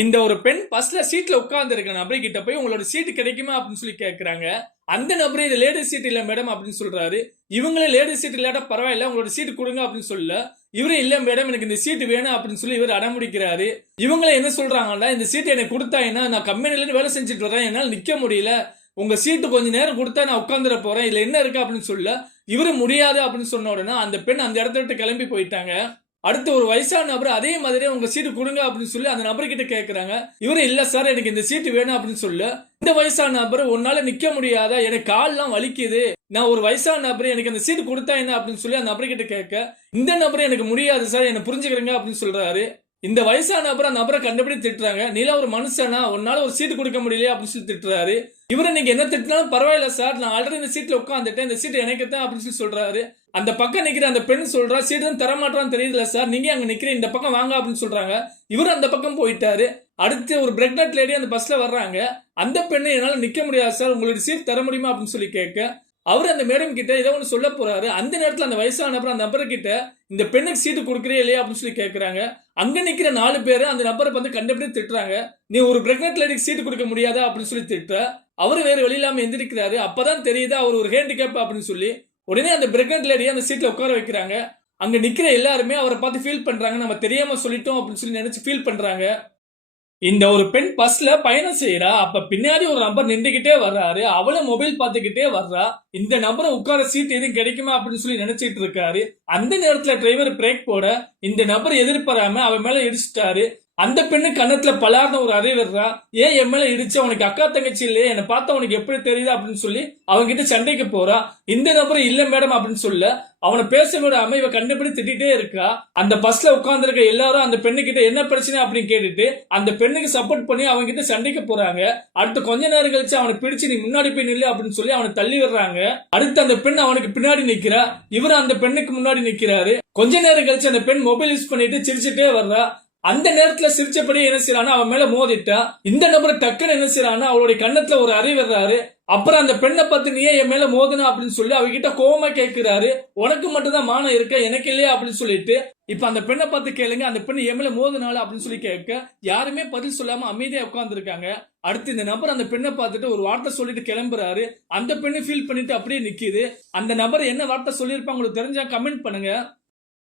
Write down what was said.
இந்த ஒரு பெண் பஸ்ல சீட்ல உட்கார்ந்து இருக்க நபர் கிட்ட போய் உங்களோட சீட் கிடைக்குமா அப்படின்னு சொல்லி கேக்குறாங்க. அந்த நபரே இது லேடிஸ் சீட் இல்ல மேடம் அப்படின்னு சொல்றாரு. இவங்களே லேடிஸ் சீட் இல்லாட்டா பரவாயில்ல உங்களோட சீட் கொடுங்க அப்படின்னு சொல்ல இவரே இல்ல மேடம் எனக்கு இந்த சீட் வேணும் அப்படின்னு சொல்லி இவர் அடம்பிடிக்கிறாரு. இவங்களே என்ன சொல்றாங்கன்னா இந்த சீட் எனக்கு கொடுத்தாங்கன்னா நான் கம்பெனில இருந்து வேலை செஞ்சுட்டு வரேன் என்னால நிக்க முடியல உங்க சீட்டு கொஞ்ச நேரம் கொடுத்தா நான் உட்காந்துட போறேன் இதுல என்ன இருக்கு அப்படின்னு சொல்ல இவரு முடியாது அப்படின்னு சொன்ன உடனே அந்த பெண் அந்த இடத்த விட்டு கிளம்பி போயிட்டாங்க. அடுத்து ஒரு வயசான நபர் அதே மாதிரி உங்க சீட்டு கொடுங்க அப்படின்னு சொல்லி அந்த நபர்கிட்ட கேக்குறாங்க. இவரு இல்ல சார் எனக்கு இந்த சீட்டு வேணும் அப்படின்னு சொல்ல இந்த வயசான நபர் உன்னால நிக்க முடியாத எனக்கு கால்லாம் வலிக்குது நான் ஒரு வயசான நபர் எனக்கு அந்த சீட்டு கொடுத்தா என்ன அப்படின்னு சொல்லி அந்த நபர்கிட்ட கேட்க இந்த நபர் எனக்கு முடியாது சார் என்ன புரிஞ்சுக்கிறீங்க அப்படின்னு சொல்றாரு. இந்த வயசான நபர் அந்த நபரை கண்டுபிடி திட்டுறாங்க. நீல ஒரு மனுஷனா உன்னால ஒரு சீட்டு கொடுக்க முடியலையா அப்படின்னு சொல்லி திட்டுறாரு. இவரை நீங்க என்ன திட்டினாலும் பரவாயில்ல சார் நான் ஆல்ரெடி இந்த சீட்ல உட்காந்துட்டேன் இந்த சீட் எனக்கு தான் அப்படின்னு சொல்லி சொல்றாரு. அந்த பக்கம் நிக்கிற அந்த பெண் சொல்றா சீட் தான் தரமாட்டான்னு தெரியல சார் நீங்க அங்க நிக்கிறீங்க இந்த பக்கம் வாங்க அப்படின்னு சொல்றாங்க. இவர் அந்த பக்கம் போயிட்டாரு. அடுத்து ஒரு பிரெக்னட் லேடி அந்த பஸ்ல வர்றாங்க. அந்த பெண்ணு என்னால நிக்க முடியாது சார் உங்களுக்கு சீட் தர முடியுமா அப்படின்னு சொல்லி கேட்க அவர் அந்த மேடம் கிட்ட ஏதோ ஒன்று சொல்ல போறாரு. அந்த நேரத்தில் அந்த வயசான நபர் அந்த நபர்கிட்ட இந்த பெண்ணுக்கு சீட்டு கொடுக்குறே இல்லையா அப்படின்னு சொல்லி கேட்கறாங்க. அங்க நிக்கிற 4 பேர் அந்த நபரை வந்து கண்டுபிடி திட்டுறாங்க. நீ ஒரு பிரெக்னட் லேடிக்கு சீட்டு கொடுக்க முடியாதா அப்படின்னு சொல்லி திட்ட அவரு வேற வழி இல்லாம எந்திரிக்கிறாரு. அப்பதான் தெரியுது அவர் ஒரு ஹேண்டிகேப் அப்படின்னு சொல்லி உடனே அந்த பிரெக்னட் லேடியை அந்த சீட்ல உட்கார வைக்கிறாங்க. அங்க நிக்கிற எல்லாருமே அவரை பார்த்து ஃபீல் பண்றாங்க நம்ம தெரியாம சொல்லிட்டோம் அப்படின்னு சொல்லி நினைச்சு ஃபீல் பண்றாங்க. இந்த ஒரு பெண் பஸ்ல பயணம் செய்யறா. அப்ப பின்னாடி ஒரு நபர் நின்றுகிட்டே வர்றாரு. அவளும் மொபைல் பார்த்துக்கிட்டே வர்றா. இந்த நபரை உட்கார சீட் எதுவும் கிடைக்குமா அப்படின்னு சொல்லி நினைச்சிட்டு இருக்காரு. அந்த நேரத்துல டிரைவர் பிரேக் போட இந்த நபர் எதிர்பாராம அவன் மேல இடிச்சிட்டாரு. அந்த பெண்ணு கண்ணத்துல பலார்னு ஒரு அறை வர்றா. ஏன் என் மேல இடிச்சு உனக்கு அக்கா தங்கச்சி இல்லையே என்னை பார்த்தா உனக்கு எப்படி தெரியுது அப்படின்னு சொல்லி அவங்க கிட்ட சண்டைக்கு போறா. இந்த நபர் இல்ல மேடம் அப்படின்னு சொல்ல அவனை பேச விடாம இவ கண்டுபிடி திட்டிட்டே இருக்கா. அந்த பஸ்ல உட்கார்ந்து இருக்க எல்லாரும் அந்த பெண்ணு கிட்ட என்ன பிரச்சனை அப்படின்னு கேட்டுட்டு அந்த பெண்ணுக்கு சப்போர்ட் பண்ணி அவங்க கிட்ட சண்டைக்கு போறாங்க. அடுத்து கொஞ்ச நேரம் கழிச்சு அவனை பிடிச்சு நீ முன்னாடி போய் நில்லு அப்படின்னு சொல்லி அவனை தள்ளி விடுறாங்க. அடுத்து அந்த பெண் அவனுக்கு பின்னாடி நிக்கிறா. இவர் அந்த பெண்ணுக்கு முன்னாடி நிக்கிறாரு. கொஞ்ச நேரம் கழிச்சு அந்த பெண் மொபைல் யூஸ் பண்ணிட்டு சிரிச்சுட்டே வர்றா. அந்த நேரத்துல சிரிச்சபடி என்ன செய்யறானா அவன் மேல மோதிட்டா. இந்த நபர் டக்குன்னு என்ன செய்யறானா அவளுடைய கண்ணத்துல ஒரு அறை வர்றாரு. அப்புறம் அந்த பெண்ணை பார்த்து நீயே என் மேல மோதுனா அப்படின்னு சொல்லி அவகிட்ட கோவமா கேட்கிறாரு. உனக்கு மட்டும் தான் மானம் இருக்க எனக்கு இல்லையா அப்படின்னு சொல்லிட்டு இப்ப அந்த பெண்ணை பார்த்து கேளுங்க அந்த பெண்ணு என் மேல மோதுனால அப்படின்னு சொல்லி கேட்க யாருமே பதில் சொல்லாம அமைதியா உட்கார்ந்து இருக்காங்க. அடுத்து இந்த நபர் அந்த பெண்ணை பார்த்துட்டு ஒரு வார்த்தை சொல்லிட்டு கிளம்புறாரு. அந்த பெண்ணு ஃபீல் பண்ணிட்டு அப்படியே நிக்குது. அந்த நபர் என்ன வார்த்தை சொல்லியிருப்பாங்க உங்களுக்கு தெரிஞ்சா கமெண்ட் பண்ணுங்க.